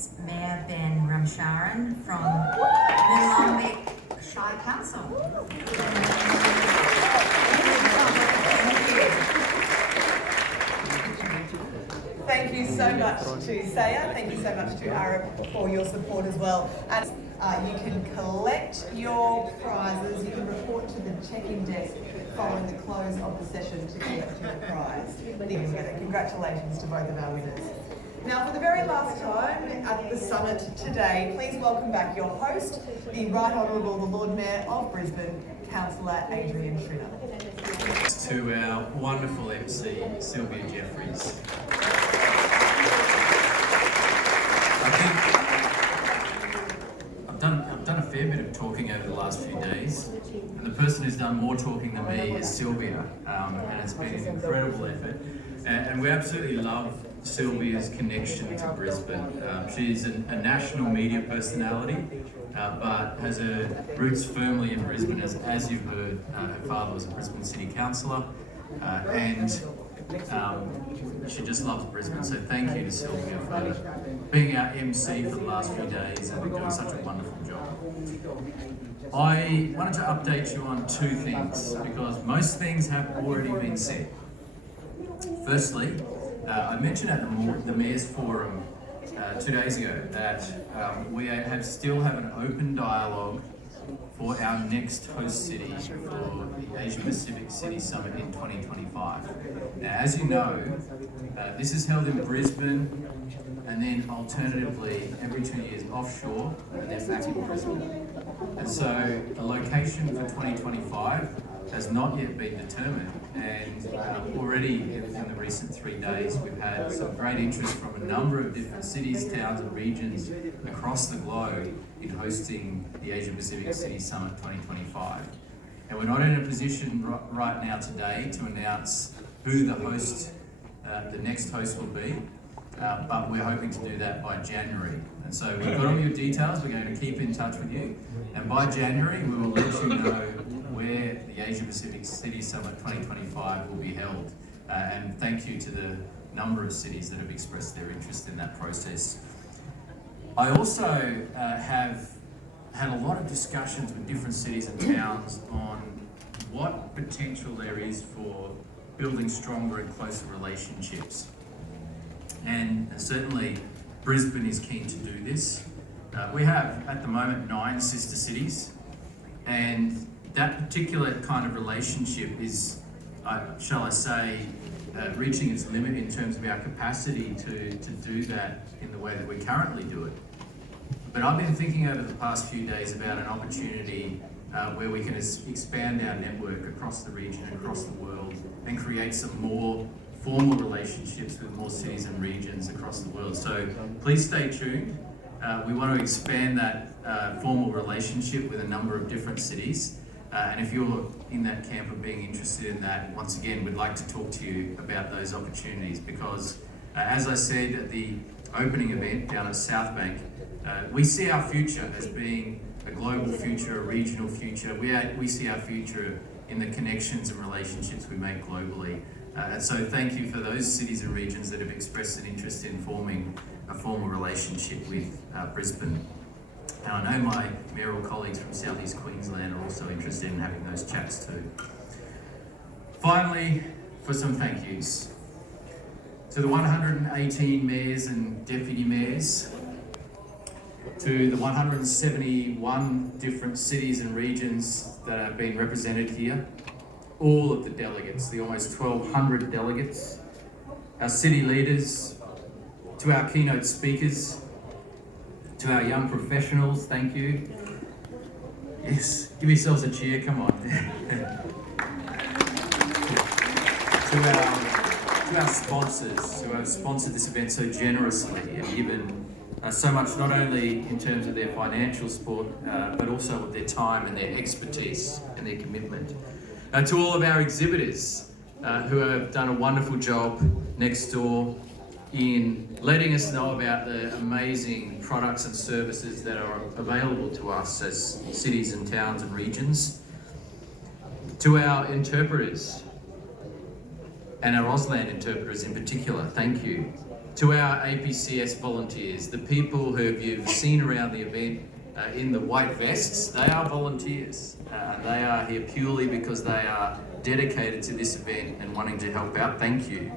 is Mayor Ben Ramcharan from Moolarnbek Shire Council. Thank you so much to Saya. Thank you so much to Arab for your support as well. And you can collect your prizes. You can report to the check-in desk following the close of the session to collect your prize. Congratulations to both of our winners. Now, for the very last time at the summit today, please welcome back your host, the Right Honourable the Lord Mayor of Brisbane, Councillor Adrian Schrinner. To our wonderful MC, Sylvia Jeffries. I think I've done a fair bit of talking over the last few days, and the person who's done more talking than me is Sylvia, and it's been an incredible effort. And we absolutely love Sylvia's connection to Brisbane. She's a national media personality, but has her roots firmly in Brisbane. As you've heard, her father was a Brisbane City Councillor, and she just loves Brisbane. So thank you to Sylvia for being our MC for the last few days and doing such a wonderful job. I wanted to update you on two things, because most things have already been said. Firstly, I mentioned at the Mayor's Forum 2 days ago that we still have an open dialogue for our next host city for the Asia Pacific City Summit in 2025. Now, as you know, this is held in Brisbane, and then alternatively every 2 years offshore, and then back in Brisbane. And so the location for 2025 has not yet been determined, and already in the recent 3 days we've had some great interest from a number of different cities, towns and regions across the globe in hosting the Asia Pacific City Summit 2025. And we're not in a position right now today to announce who the next host will be, but we're hoping to do that by January. And so we've got all your details, we're going to keep in touch with you, and by January we will let you know where the Asia Pacific City Summit 2025 will be held. And thank you to the number of cities that have expressed their interest in that process. I also have had a lot of discussions with different cities and towns on what potential there is for building stronger and closer relationships. And certainly Brisbane is keen to do this. We have at the moment 9 sister cities, and that particular kind of relationship is, shall I say, reaching its limit in terms of our capacity to do that in the way that we currently do it. But I've been thinking over the past few days about an opportunity where we can expand our network across the region, across the world, and create some more formal relationships with more cities and regions across the world. So please stay tuned. We want to expand that formal relationship with a number of different cities. And if you're in that camp of being interested in that, once again, we'd like to talk to you about those opportunities, because as I said at the opening event down at South Bank, we see our future as being a global future, a regional future. We see our future in the connections and relationships we make globally. And so thank you for those cities and regions that have expressed an interest in forming a formal relationship with Brisbane. And I know my mayoral colleagues from South East Queensland are also interested in having those chats too. Finally, for some thank yous. To the 118 mayors and deputy mayors, to the 171 different cities and regions that have been represented here, all of the delegates, the almost 1,200 delegates, our city leaders, to our keynote speakers, to our young professionals, thank you. Yes, give yourselves a cheer, come on. to our sponsors who have sponsored this event so generously and given so much, not only in terms of their financial support, but also with their time and their expertise and their commitment. To all of our exhibitors who have done a wonderful job next door in letting us know about the amazing products and services that are available to us as cities and towns and regions. To our interpreters, and our Auslan interpreters in particular, thank you. To our APCS volunteers, the people who you've seen around the event in the white vests, they are volunteers. They are here purely because they are dedicated to this event and wanting to help out. Thank you.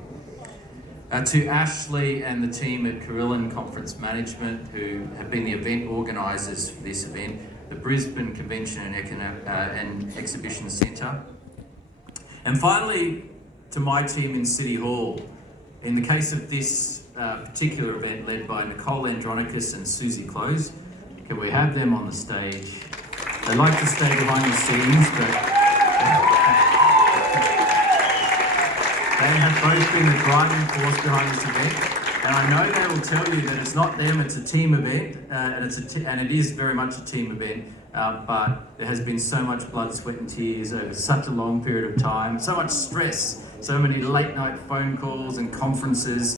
To Ashley and the team at Carillon Conference Management, who have been the event organisers for this event, the Brisbane Convention and Exhibition Centre. And finally, to my team in City Hall. In the case of this particular event led by Nicole Andronicus and Susie Close, can we have them on the stage? They like to stay behind the scenes, but they have both been the driving force behind this event. And I know they will tell you that it's not them, it's a team event, and it is very much a team event, but there has been so much blood, sweat and tears over such a long period of time, so much stress, so many late night phone calls and conferences,